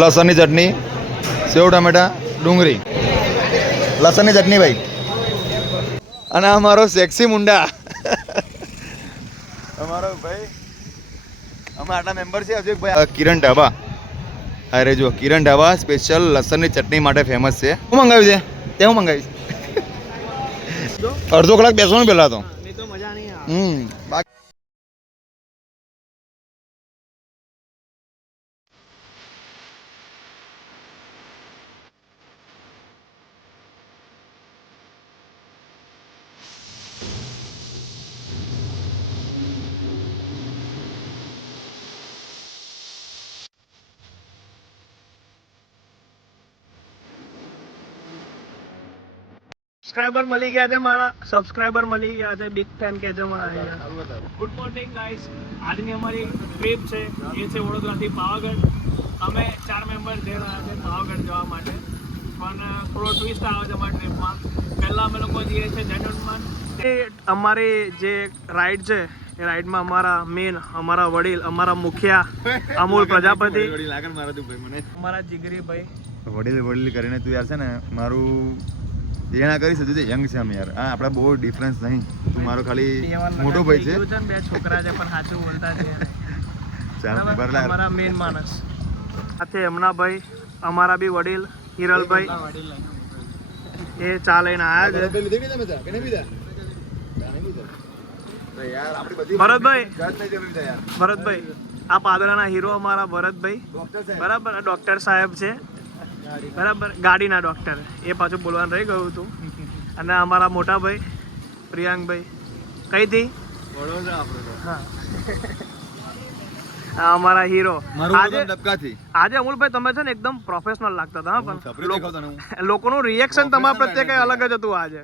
લસણની ચટણી, સેવ ટમેટા, ડુંગળી, લસણની ચટણી ભાઈ. અને અમારો સેક્સી મુંડા અમારો ભાઈ, અમે આટલા મેમ્બર છે. હજુ ભાઈ કિરણ ઢાબા, અરે જો કિરણ ઢાબા સ્પેશિયલ લસણની ચટણી માટે ફેમસ છે. હું મંગાવ્યું છે તે હું મંગાવીશ. અડધો કલાક બેસવાનું પહેલા તો મજા નહીં. બાકી સબસ્ક્રાઇબર મળી ગયા છે, મારા સબસ્ક્રાઇબર મળી ગયા છે. બિગ ફેન કહેજો મારા. Good morning guys. આજની અમારી ટ્રીપ છે એ છે વડોદરાથી પાવાગઢ. અમે 4 મેમ્બર જઈ રહ્યા છે પાવાગઢ જવા માટે, પણ થોડો ટ્વિસ્ટ આવે છે અમારી ટ્રીપમાં. પહેલાં અમે લોકો જઈએ છીએ જૈનોન્માન. એ અમારી જે રાઈડ છે એ રાઈડમાં અમારા મેન, અમારા વડીલ, અમારા મુખિયા અમૂલ પ્રજાપતિ, અમારા જીગરી ભાઈ. વડીલ કરીને તું યાર છે ને મારું એ ના કરી શકું. યંગ છે અમે યાર. હા, આપણે બહુ ડિફરન્સ નહીં. તું મારો ખાલી મોટો ભાઈ છે. 2 છોકરા છે પણ સાચું બોલતા છે. અમારા મેન માણસ સાથે એમના ભાઈ, અમારા બી વડીલ હિરલભાઈ, એ ચા લઈને આવ્યા છે. ભરતભાઈ આ પાદરાના હીરો અમારા ભરતભાઈ, બરાબર. ડોક્ટર સાહેબ છે, બરાબર, ગાડીના ડોક્ટર. એ પાછું બોલવાનું રહી ગયું હતું. અને અમારા મોટા ભાઈ પ્રિયાંકભાઈ, કઈથી? હા, અમારા હીરો. આજે અમૂલભાઈ તમે છે ને એકદમ પ્રોફેશનલ લાગતા હતા, પણ લોકોનું રિએક્શન તમારા પ્રત્યે કઈ અલગ જ હતું આજે.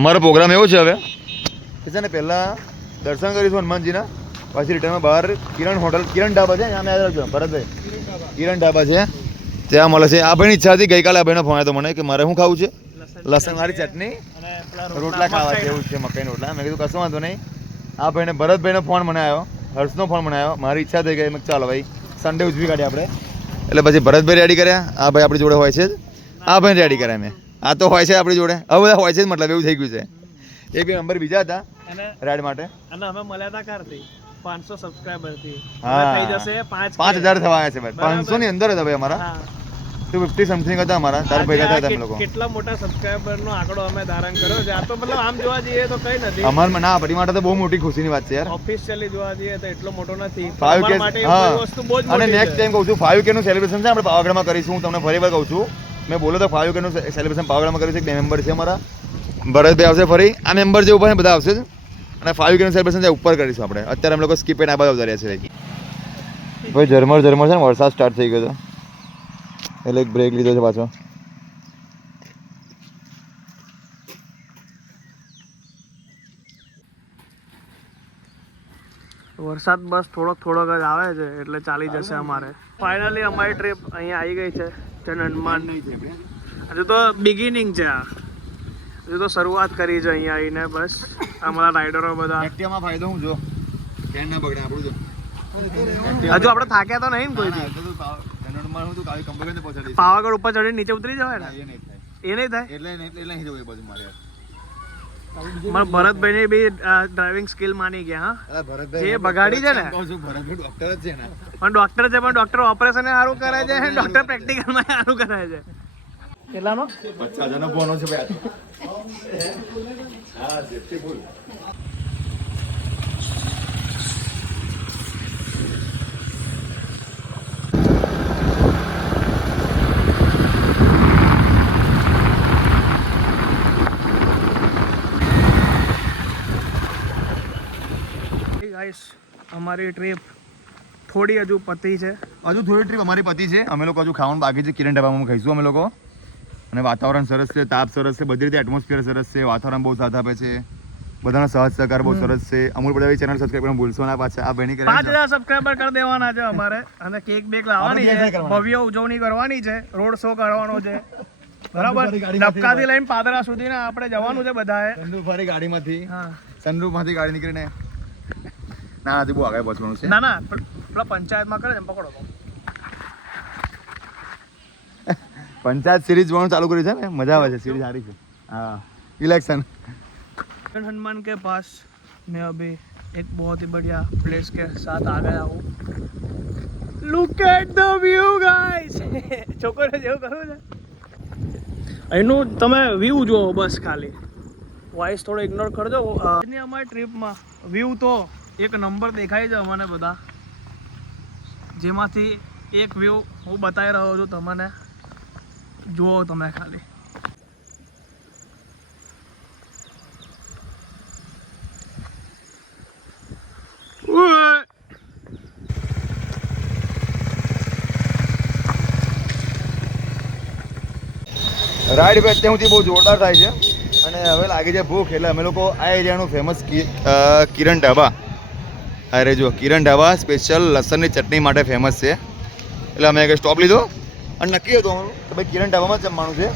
અમારો પ્રોગ્રામ એવો છે હવે કે છે ને પહેલા દર્શન કરીશું હનુમાનજીના, પછી રિટર્નમાં બહાર કિરણ હોટલ, કિરણ ઢાબા છે ત્યાં યાદ રાખજો ભરતભાઈ, કિરણ ઢાબા છે ત્યાં મળે છે. આ ભાઈની ઈચ્છા હતી, ગઈકાલે આ ભાઈનો ફોન આવ્યો મને કે મારે શું ખાવું છે, લસણવાળી ચટણી, રોટલા ખાવા છે એવું છે, મકાઈના રોટલા. મેં કીધું કશું વાંધો નહીં. આ ભાઈને ભરતભાઈનો ફોન મને આવ્યો, હર્ષનો ફોન મને આવ્યો, મારી ઈચ્છા થઈ ગઈ. મેં ચાલો ભાઈ સન્ડે ઉજવી કાઢીએ આપણે. એટલે પછી ભરતભાઈ રેડી કર્યા. આ ભાઈ આપણી જોડે હોય છે જ, આ ભાઈને રેડી કર્યા મેં. આ તો હોય છે આપણી જોડે, હવે બધા હોય છે જ, મતલબ એવું થઈ ગયું છે. એક બે નંબર બીજા હતા રાઈડ માટે. અને અમે મળ્યા હતા ક્યારથી? 500 સબસ્ક્રાઇબર થી. હા, થઈ જશે 5000 થવા આવ્યા છે ભાઈ. 500 ની અંદર હતા ભાઈ અમારા. 250 સમથિંગ હતા અમારા. તાર ભેગા થયા હતા અમે લોકો. કેટલા મોટા સબસ્ક્રાઇબર નો આંકડો અમે ધારણ કર્યો છે. આ તો મતલબ આમ જોવા જઈએ તો કઈ નથી. અમાર ના આપણી માટે તો બહુ મોટી ખુશીની વાત છે યાર. ઓફિશિયલી જોવા જઈએ તો એટલો મોટો નથી. 5K માટે એ વસ્તુ બહુ જ મોટી. અને નેક્સ્ટ ટાઈમ કહું છું 5K નું સેલિબ્રેશન છે આપણે પાવાગઢમાં કરીશું. હું તમને ફરીવાર કહું છું, મેં બોલો તો 5K નું સેલિબ્રેશન પાવાગઢમાં કરીશું. 2 મેમ્બર છે અમારા, ભરતભાઈ આવશે, ફરી આ મેમ્બર જે ઉપર બધા આવશે. અને 5K નું સેલિબ્રેશન ઉપર કરીશું આપણે. અત્યારે અમે લોકો સ્કીપ એન્ડ આ બાજુ આવતા રહ્યા છે ભાઈ. ઝરમર છે ને, વરસાદ સ્ટાર્ટ થઈ ગયો હતો એટલે એક બ્રેક લીધો છે પાછો. વરસાદ બસ થોડોક જ આવે છે એટલે ચાલી જશે અમારે. ફાઇનલી અમારી ટ્રીપ અહીંયા આવી ગઈ છે હનુમાન. હજુ તો બિગિનિંગ છે, આ હજુ તો શરૂઆત કરી છે અહીંયા આવીને. બસ અમારા રાઇડરો બધા. એક્ટિવામાં ફાયદો હું જો કેન ના બગડે આપણું જો. હજુ આપણે થાક્યા તો નહીં કોઈ દી. પાવાગઢ ઉપર ચડી નીચે ઉતરી જવાય ને, એ નહીં થાય એટલે નહીં જવું એ બાજુ મારે. મારા ભરતભાઈ ને બી ડ્રાઇવિંગ સ્કિલ માની ગયા. હા, જે બગાડી છે ને, ડોક્ટર જ છે ને, પણ ડોક્ટર છે, પણ ડોક્ટર ઓપરેશન સારું કરે છે, ડોક્ટર પ્રેક્ટિકલ માં સારું કરે છે. કેટલાનો? 50,000 નો બોનો છે ભાઈ. હા, સેફ્ટી ફૂલ. અમારી ટ્રીપ થોડી હજુ પતી છે. હજુ થોડી ટ્રીપ અમારી પતી છે. અમે લોકો હજુ ખાવાનું બાકી છે. કિરણ ઢાબામાં ખાઈશું અમે લોકો. અને વાતાવરણ સરસ છે, તાપ સરસ છે, બધી રીતે એટમોસ્ફિયર સરસ છે, વાતાવરણ બહુ સાથ આપે છે, બધાનો સાથ સહકાર બહુ સરસ છે. અમૂલ પ્રજાપતિ ચેનલ સબસ્ક્રાઇબ કરવાનું ભૂલશો ના. પાછા આ ભાઈની 5000 સબસ્ક્રાઇબર કરી દેવાના છે અમારે. અને કેક બેક લાવવાની છે, ભવ્ય ઉજવણી કરવાની છે, રોડ શો કરવાનો છે, બરાબર. ડબકાથી લઈને પાદરા સુધી આપણે જવાનું છે બધાએ. સનરૂફવાળી ગાડીમાંથી, સનરૂફમાંથી ગાડી નીકળીને ના, હજી બહુ આગળ પહોંચવાનું છે. ના પેલા પંચાયતમાં કરે ને પકડો. પંચાયત સિરીઝ જોવાનું ચાલુ કર્યું છે ને, મજા આવે છે, સિરીઝ સારી છે. હા, इलेक्शन. हनुमान के पास मैं अभी एक बहुत ही बढ़िया प्लेस के साथ आ गया हूँ. Look at the view guys. છોકરો જેવું કરું છે. એનું તમે વ્યૂ જુઓ બસ ખાલી. વોઇસ થોડો ઇગ્નોર કરજો. આજની અમારી ટ્રીપમાં વ્યૂ તો એક નંબર દેખાય છે અમને બધા, જેમાંથી એક વ્યૂ હું બતાવી રહ્યો છું તમને. જુઓ તમે ખાલી. રાઈડ ભાઈ અત્યાર સુધી બહુ જોરદાર થાય છે અને હવે લાગી છે ભૂખ, એટલે અમે લોકો આ એરિયાનું ફેમસ કિરણ ઢાબા, અરે જો કિરણ ઢાબા સ્પેશિયલ લસણની ચટણી માટે ફેમસ છે, એટલે અમે એક સ્ટોપ લીધો અને નક્કી હતું અમારું કે ભાઈ કિરણ ઢાબામાં જ જમવાનું છે.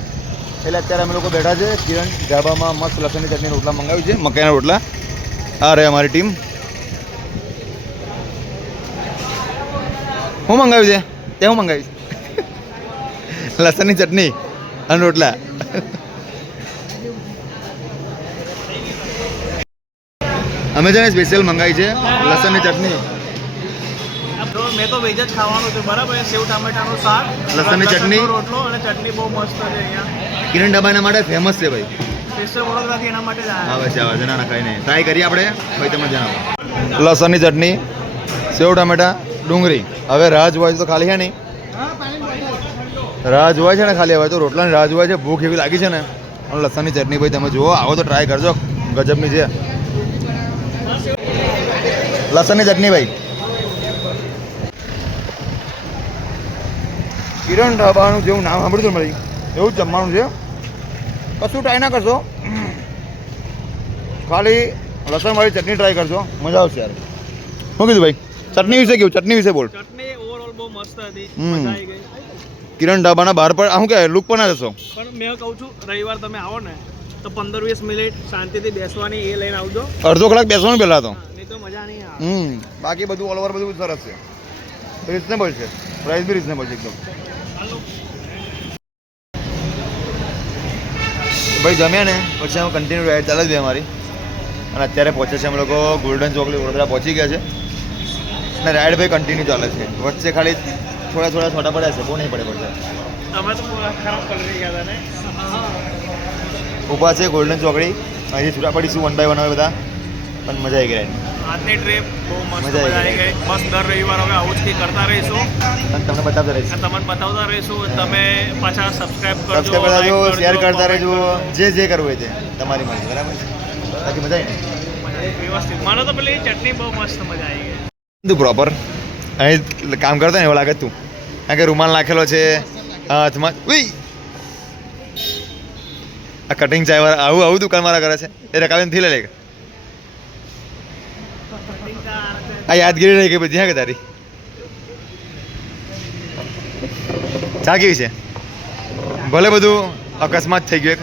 એટલે અત્યારે અમે લોકો બેઠા છે કિરણ ઢાબામાં, મસ્ત લસણની ચટણી રોટલા મંગાવ્યું છે, મકાઈના રોટલા. આ રહે અમારી ટીમ. શું મંગાવ્યું છે? તે હું મંગાવ્યું છે લસણની ચટણી અને રોટલા. અમે છે ને સ્પેશિયલ મંગાવી છે લસણની ચટણી, મેં તો વેજ જ ખાવાનું છે બરાબર. સેવ ટામેટાનું શાક, લસણની ચટણી, રોટલો અને ચટણી બહુ મસ્ત છે અહીંયા. કિરણ ઢાબા એના માટે ફેમસ છે ભાઈ. સ્પેશિયલ વડોદરાથી એના માટે જ આવે છે ના ના, ખાઈ નહીં, ટ્રાય કરીએ આપણે, ભાઈ તમે જણાવો. લસણની ચટણી, સેવ ટામેટા, ડુંગળી. હવે રાહ જોવાય તો ખાલી છે નહીં, રાહ જોવાય છે ને ખાલી, હવે તો રોટલાની રાહ જોવાય છે, ભૂખ એવી લાગી છે ને. અને લસણની ચટણી ભાઈ તમે જુઓ, આવો તો ટ્રાય કરજો, ગજબની છે લસણની ચટણી ભાઈ. કિરણ ઢાબાનું જેવું નામ સાંભળ્યું હતું ભાઈ, એવું જ જમવાનું છે, કશું ટ્રાય ના કરશો, ખાલી લસણવાળી ચટણી ટ્રાય કરશો, મજા આવશે યાર. શું કીધું ભાઈ? ચટણી વિશે કેવું? ચટણી વિશે બોલ. ચટણી ઓવરઓલ બહુ મસ્ત હતી, મજા આવી ગઈ. કિરણ ઢાબાના બહાર પર શું કહેવાય, લુક પણ ના જશો. પણ મેં કહું છું રવિવાર તમે આવો ને તો 15-20 મિનિટ શાંતિથી બેસવાની એ લઈને આવજો. અડધો કલાક બેસવાનું પહેલા તો, નહીં તો મજા નહીં આવે. બાકી બધું ઓલ ઓવર બધું સરસ છે, રિઝનેબલ છે, પ્રાઇસ બી રિઝનેબલ છે એકદમ. ભાઈ જમ્યા ને પછી અમે કન્ટિન્યુ રાઈડ ચાલે જ ભાઈ અમારી, અને અત્યારે પહોંચે છે અમે લોકો ગોલ્ડન ચોકલી વડોદરા પહોંચી ગયા છે, અને રાઈડ ભાઈ કન્ટિન્યુ ચાલે છે. વચ્ચે ખાલી થોડા છોટા પડ્યા છે, બહુ નહીં પડે પડશે. તમે તો ખરાબ પલરી ગયા હતા ને. ઊભા છે ગોલ્ડન ચોકડી, અહીંથી છૂટા પડીશું વન બાય વન હવે બધા, પણ મજા આવી ગઈ રાઈડ. આજની ટ્રીપ બહુ મસ્ત મજા આવી ગઈ. બસ દર રવિવાર હવે આવું જ કંઈ કરતા રહીશું અને તમને બતાવતા રહીશું, તમને બતાવતા રહીશું. તમે પાછા સબસ્ક્રાઇબ કરજો, સબસ્ક્રાઈબ કરતા રહેજો, શેર કરતા રહેજો, જે કરવું હોય તે તમારી મરજી, બરાબર છે? બાકી મજા આવી ને વ્યવસ્થિત. મને તો પેલી ચટણી બહુ મસ્ત મજા આવી ગઈ. તું પ્રોપર અહીં કામ કરતા ને એવું લાગે તું, કારણ કે રૂમાલ નાખેલો છે હાથમાં. ઉઈ આ કટિંગ ચાય વાળા આવું દુકાન વાળા કરે છે, એ રકાબેન થી લે લે. આ યાદગીરી રહી ગઈ બધી, હા કે તારી ચા કેવી છે? ભલે બધું અકસ્માત થઈ ગયું,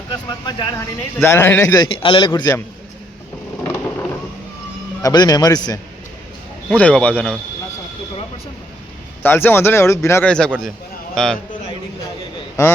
અકસ્માતમાં જાનહાનિ નહીં થઈ. જાનહાની નહીં થઈ. આ લે ખુરશી, આમ આ બધી મેમરીઝ છે. શું થયું પાછળ હવે? કરવા પડશે ને. ચાલશે, વાંધો નહીં, હળું બિના કરી શક પડશે. હા તો રાઇડિંગ લાગે